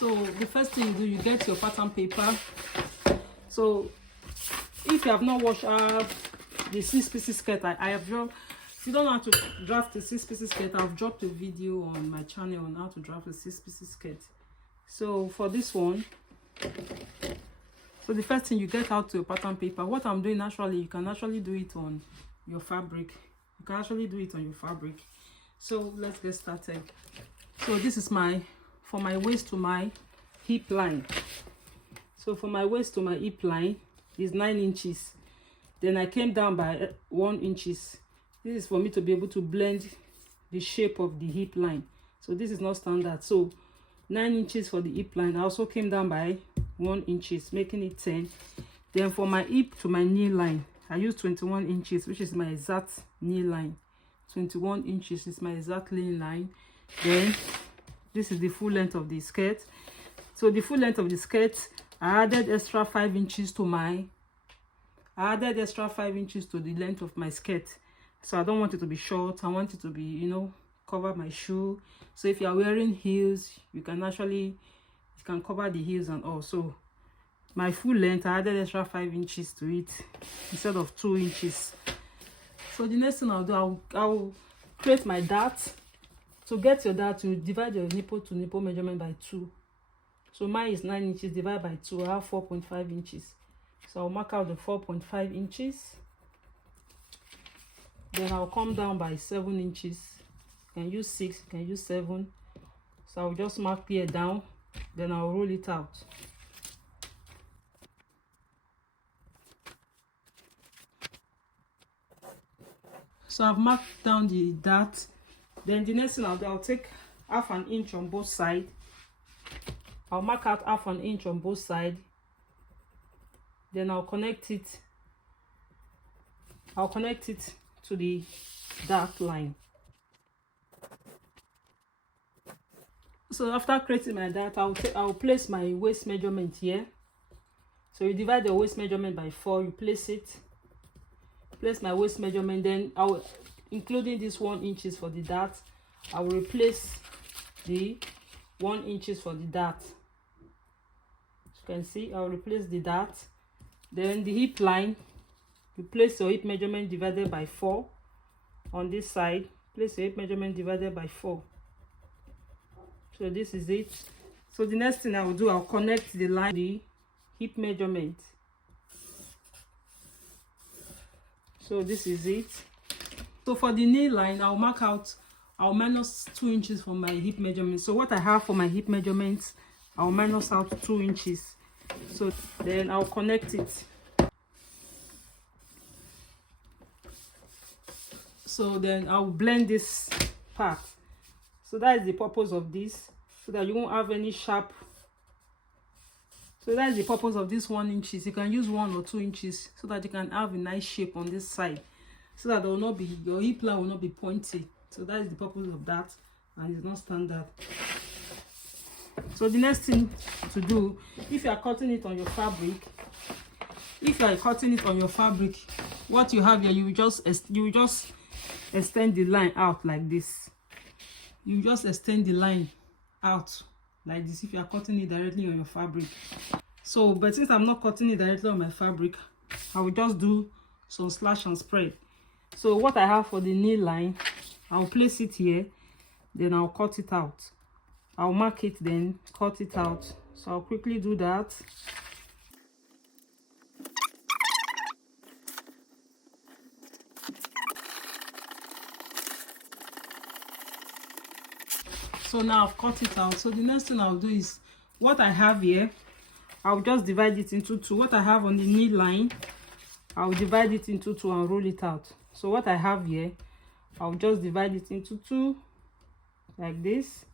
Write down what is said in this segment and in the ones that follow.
So the first thing you do, you get your pattern paper. So if you have not watched the 6 pieces skirt I have drawn, if you don't know how to draft the 6 pieces skirt, I've dropped a video on my channel on how to draft the 6 pieces skirt. So for this one, so the first thing, you get out your pattern paper. What I'm doing naturally, you can actually do it on your fabric. You can actually do it on your fabric. So let's get started. So this is for my waist to my hip line. So for my waist to my hip line is 9 inches. Then I came down by 1 inches. This is for me to be able to blend the shape of the hip line. So this is not standard. So 9 inches for the hip line. I also came down by 1 inches, making it 10. Then for my hip to my knee line, I use 21 inches, which is my exact knee line. 21 inches is my exact knee line. Then this is the full length of the skirt. So the full length of the skirt, I added extra 5 inches to the length of my skirt. So I don't want it to be short. I want it to be, you know, cover my shoe. So if you are wearing heels, you can cover the heels and all. So my full length, I added extra 5 inches to it instead of 2 inches. So the next thing I'll do, I'll create my dart. To get your dart, you divide your nipple to nipple measurement by 2. So mine is 9 inches divided by 2. I have 4.5 inches. So I'll mark out the 4.5 inches. Then I'll come down by 7 inches. You can use 6, you can use 7. So I'll just mark here down. Then I'll roll it out. So I've marked down the dart. Then the next thing I'll do, I'll take half an inch on both sides. I'll mark out half an inch on both sides. Then I'll connect it to the dart line. So after creating my dart, I'll place my waist measurement here. So you divide your waist measurement by 4, you place my waist measurement. Then including this 1 inches for the dart, I will replace the 1 inches for the dart. As you can see, I'll replace the dart. Then the hip line, you place your hip measurement divided by 4 on this side. Place your hip measurement divided by 4. So this is it. So the next thing I will do, I'll connect the line, the hip measurement. So this is it. So for the knee line, I'll minus 2 inches from my hip measurement. So what I have for my hip measurement, I'll minus out 2 inches. So then I'll connect it. So then I'll blend this part. So that is the purpose of this, so that you won't have any sharp. So that is the purpose of this 1 inches. You can use 1 or 2 inches so that you can have a nice shape on this side, so that there will not be, your hip line will not be pointy. So that is the purpose of that, and it's not standard. So the next thing to do, if you are cutting it on your fabric, what you have here, you will just extend the line out like this. You just extend the line out like this if you are cutting it directly on your fabric. So but since I'm not cutting it directly on my fabric, I will just do some slash and spread. So what I have for the knee line, I'll place it here, then I'll cut it out. I'll mark it, then cut it out. So I'll quickly do that. So now I've cut it out. So the next thing I'll do is, what I have here, I'll just divide it into 2. What I have on the knee line, I'll divide it into 2 and roll it out. So what I have here, I'll just divide it into 2 like this.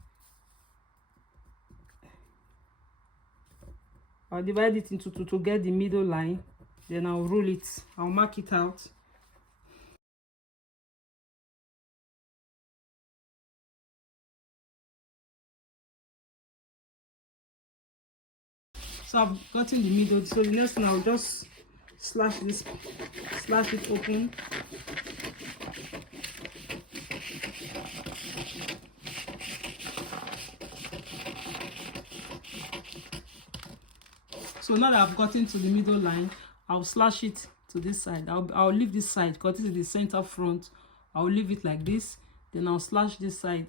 I'll divide it into 2 to get the middle line. Then I'll roll it. I'll mark it out. So I've gotten the middle. So the next thing, I'll just slash it open. So now that I've gotten to the middle line, I'll slash it to this side. I'll leave this side because this is the center front. I'll leave it like this, then I'll slash this side.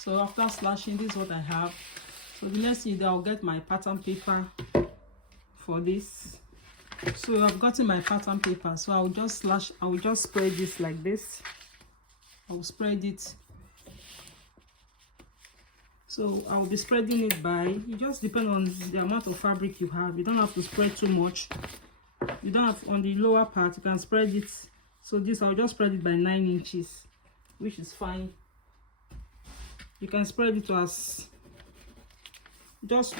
So after slashing, this is what I have. So the next thing, I'll get my pattern paper for this. So I've gotten my pattern paper, so I'll just spread this like this. I'll spread it. So I'll be spreading it by, it just depends on the amount of fabric you have. You don't have to spread too much. You don't have, on the lower part you can spread it. So this, I'll just spread it by 9 inches, which is fine. You can spread it as just,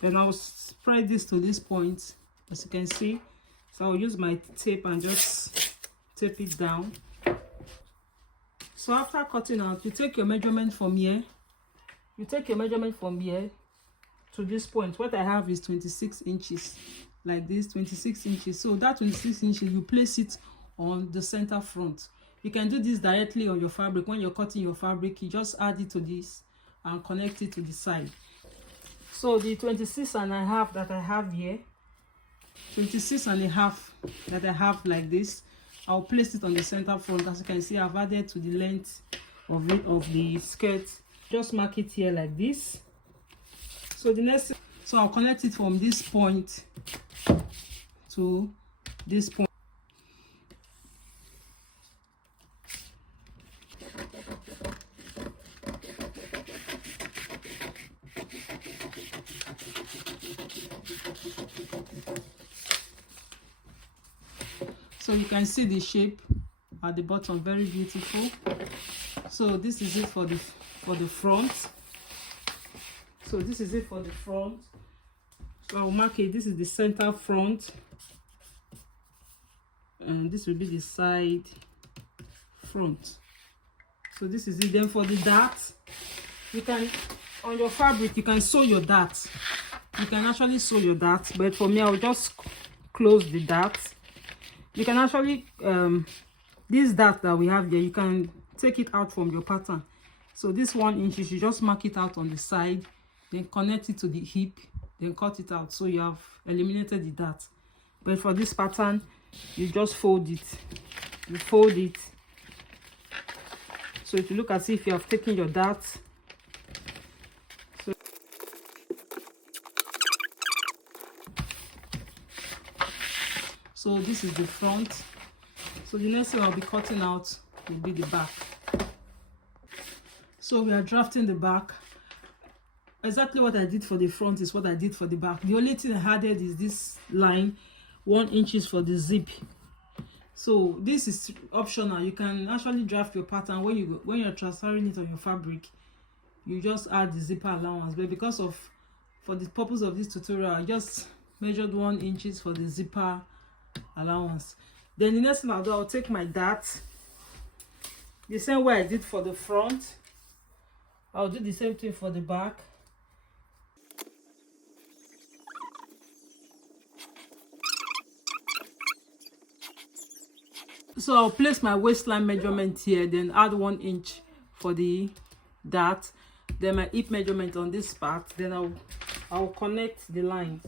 then I'll spread this to this point, as you can see. So I'll use my tape and just tape it down. So after cutting out, you take your measurement from here. You take your measurement from here to this point. What I have is 26 inches, like this, 26 inches. So that 26 inches, you place it on the center front. You can do this directly on your fabric. When you're cutting your fabric, you just add it to this and connect it to the side. So the 26.5 that I have here, 26.5 that I have like this, I'll place it on the center front. As you can see, I've added to the length of it, of the skirt. Just mark it here like this. So the next, so I'll connect it from this point to this point. So you can see the shape at the bottom, very beautiful. So this is it for the front. So this is it for the front. So I'll mark it. This is the center front, and this will be the side front. So this is it. Then for the dart, you can, on your fabric, you can sew your dart. You can actually sew your dart, but for me, I'll just close the dart. You can actually, this dart that we have here, you can take it out from your pattern. So this 1 inch, you should just mark it out on the side, then connect it to the hip, then cut it out. So you have eliminated the dart. But for this pattern, you just fold it. You fold it. So if you look as if you have taken your dart. So this is the front. So the next thing I'll be cutting out will be the back. So we are drafting the back. Exactly what I did for the front is what I did for the back. The only thing I added is this line, 1 inch for the zip. So this is optional. You can actually draft your pattern when you're transferring it on your fabric. You just add the zipper allowance. But because of, for the purpose of this tutorial, I just measured 1 inch for the zipper allowance. Then the next thing I'll do, I'll take my dart, the same way I did for the front. I'll do the same thing for the back. So I'll place my waistline measurement here, then add 1 inch for the dart, then my hip measurement on this part, then I'll connect the lines.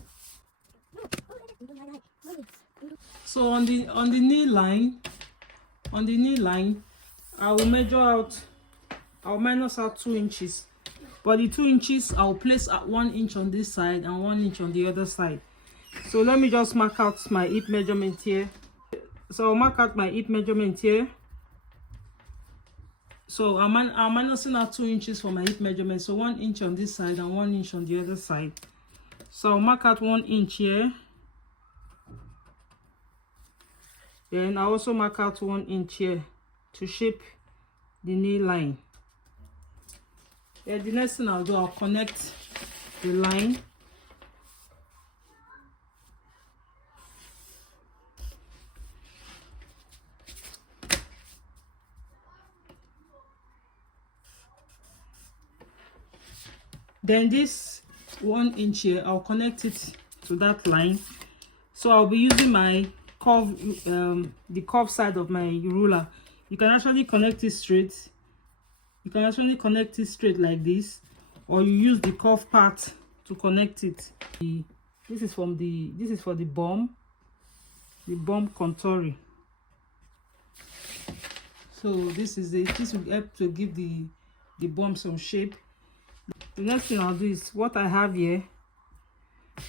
So on the knee line, I will measure out, I'll minus out 2 inches. But the 2 inches, I'll place at 1 inch on this side and 1 inch on the other side. So let me just mark out my hip measurement here. So I'll mark out my hip measurement here. So I'm minusing out 2 inches for my hip measurement. So 1 inch on this side and 1 inch on the other side. So I'll mark out 1 inch here. Then I also mark out 1 inch here to shape the knee line. Then the next thing I'll do, I'll connect the line. Then this 1 inch here, I'll connect it to that line. So I'll be using my curve, the curve side of my ruler. You can actually connect it straight. You can actually connect it straight like this, or you use the cuff part to connect it. This is for the bum contouring. So this will help to give the bum some shape. The next thing I'll do is what I have here,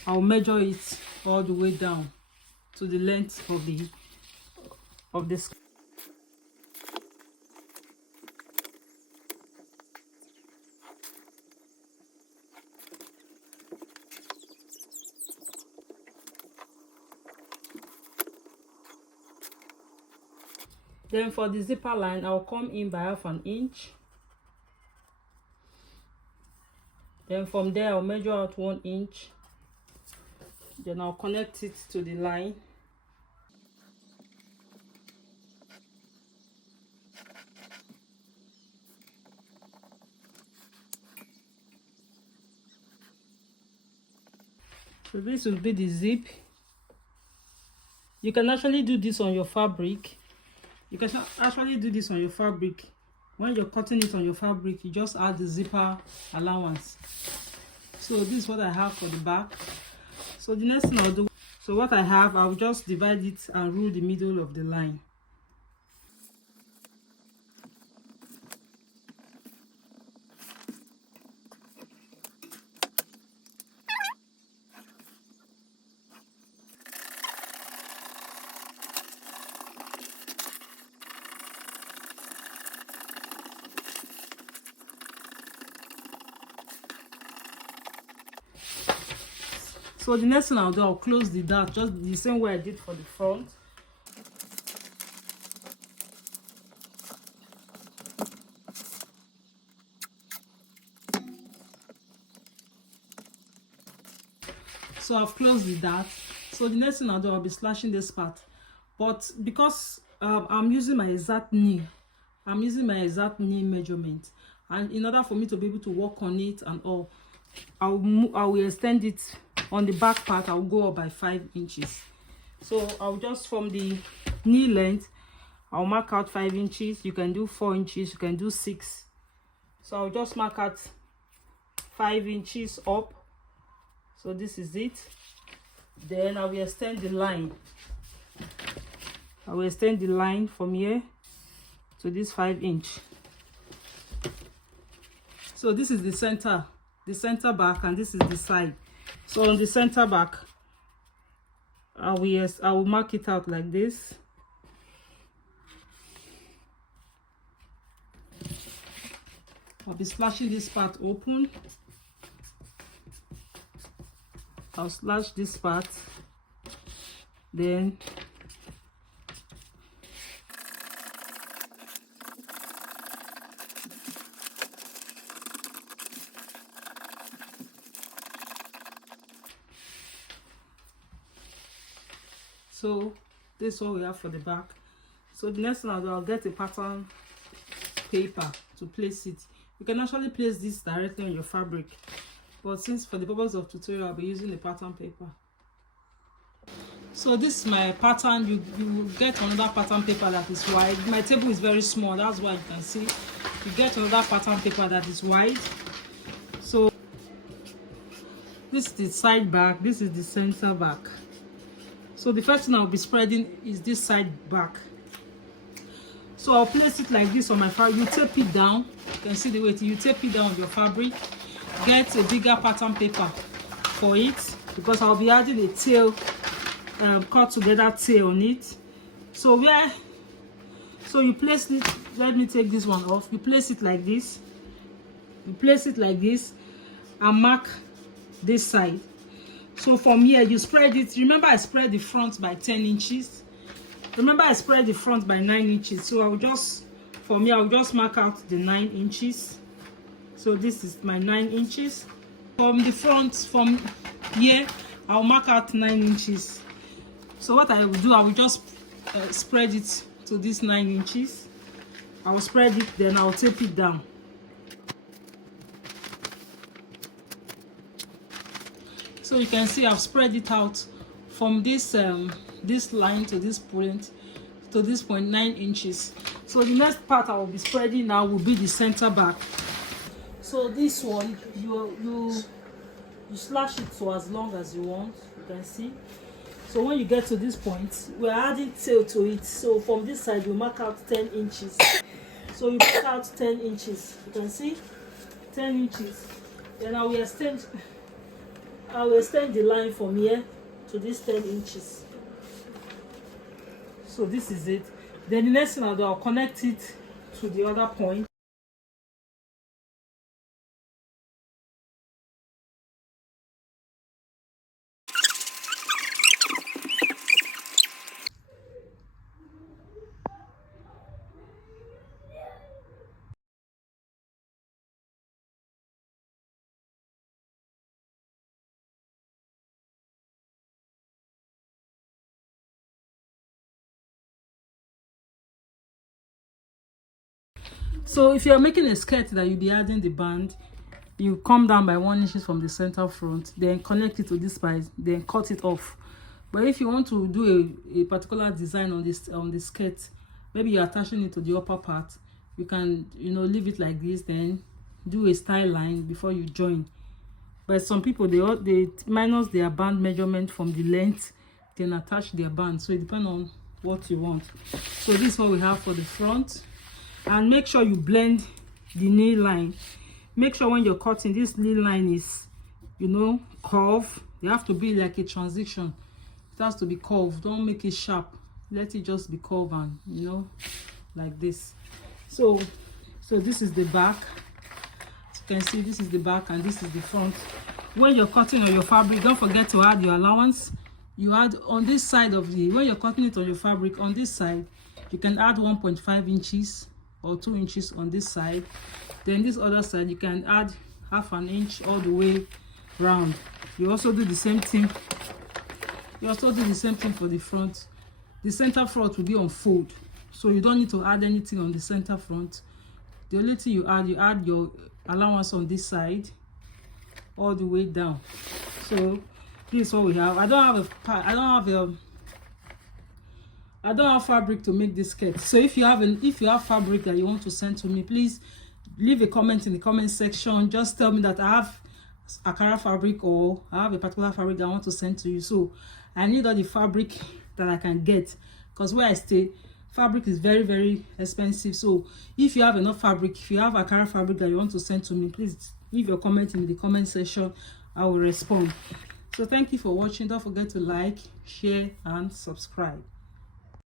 I'll measure it all the way down to the length of the scarf. Then for the zipper line, I'll come in by 1/2 inch. Then from there, I'll measure out 1 inch. Then I'll connect it to the line. So this will be the zip. You can actually do this on your fabric. You can actually do this on your fabric. When you're cutting it on your fabric, you just add the zipper allowance. So this is what I have for the back. So the next thing I'll do, so what I have, I'll just divide it and rule the middle of the line. So the next thing I'll do, I'll close the dart just the same way I did for the front. So I've closed the dart. So the next thing I'll do, I'll be slashing this part. But because I'm using my exact knee measurement, and in order for me to be able to work on it and all, I will extend it on the back part. I'll go up by 5 inches. So I'll just, from the knee length, I'll mark out 5 inches. You can do 4 inches, you can do 6. So I'll just mark out 5 inches up. So this is it. Then I will extend the line. I will extend the line from here to this 5 inch. So this is the center back, and this is the side. So on the center back, I will mark it out like this. I'll be slashing this part open. I'll slash this part, then so this is what we have for the back. So the next thing I'll do, I'll get a pattern paper to place it. You can actually place this directly on your fabric, but since for the purpose of tutorial, I'll be using the pattern paper. So this is my pattern. You will get another pattern paper that is wide. My table is very small, that's why you can see. You get another pattern paper that is wide. So this is the side back, this is the center back. So the first thing I'll be spreading is this side back. So I'll place it like this on my fabric. You tape it down. You can see the way you tape it down on your fabric. Get a bigger pattern paper for it, because I'll be adding a tail, cut together tail on it. So you place it. Let me take this one off. You place it like this. You place it like this and mark this side. So from here you spread it. Remember, I spread the front by 10 inches. Remember, I spread the front by 9 inches. So I'll just mark out the 9 inches. So this is my 9 inches. From the front, from here, I'll mark out 9 inches. So what I will do, I will just spread it to this 9 inches. I will spread it, then I'll tape it down. So you can see I've spread it out from this this line to this point. to this point, 9 inches. So the next part I will be spreading now will be the center back. So this one, you slash it to as long as you want. You can see. So when you get to this point, we're adding tail to it. So from this side, you mark out 10 inches. So you mark out 10 inches. You can see 10 inches. Then I will extend the line from here to this 10 inches. So this is it. Then the next thing I'll do, I'll connect it to the other point. So if you're making a skirt that you'll be adding the band, you come down by 1 inch from the center front, then connect it to this side, then cut it off. But if you want to do a particular design on the skirt, maybe you're attaching it to the upper part, you can, you know, leave it like this, then do a style line before you join. But some people, they minus their band measurement from the length, then attach their band. So it depends on what you want. So this is what we have for the front. And make sure you blend the knee line. Make sure when you're cutting, this knee line is, you know, curved. They have to be like a transition. It has to be curved. Don't make it sharp. Let it just be curved and, you know, like this. So this is the back. As you can see, this is the back and this is the front. When you're cutting on your fabric, don't forget to add your allowance. You add on this side of the, when you're cutting it on your fabric, on this side, you can add 1.5 inches or 2 inches on this side. Then this other side, you can add half an inch all the way round. You also do the same thing. You also do the same thing for the front. The center front will be on fold, so you don't need to add anything on the center front. The only thing you add your allowance on this side all the way down. So this is what we have. I don't have fabric to make this skirt. So if you have fabric that you want to send to me, please leave a comment in the comment section. Just tell me that I have Akara fabric or I have a particular fabric that I want to send to you. So I need all the fabric that I can get, because where I stay, fabric is very, very expensive. So if you have enough fabric, if you have Akara fabric that you want to send to me, please leave your comment in the comment section. I will respond. So thank you for watching. Don't forget to like, share and subscribe.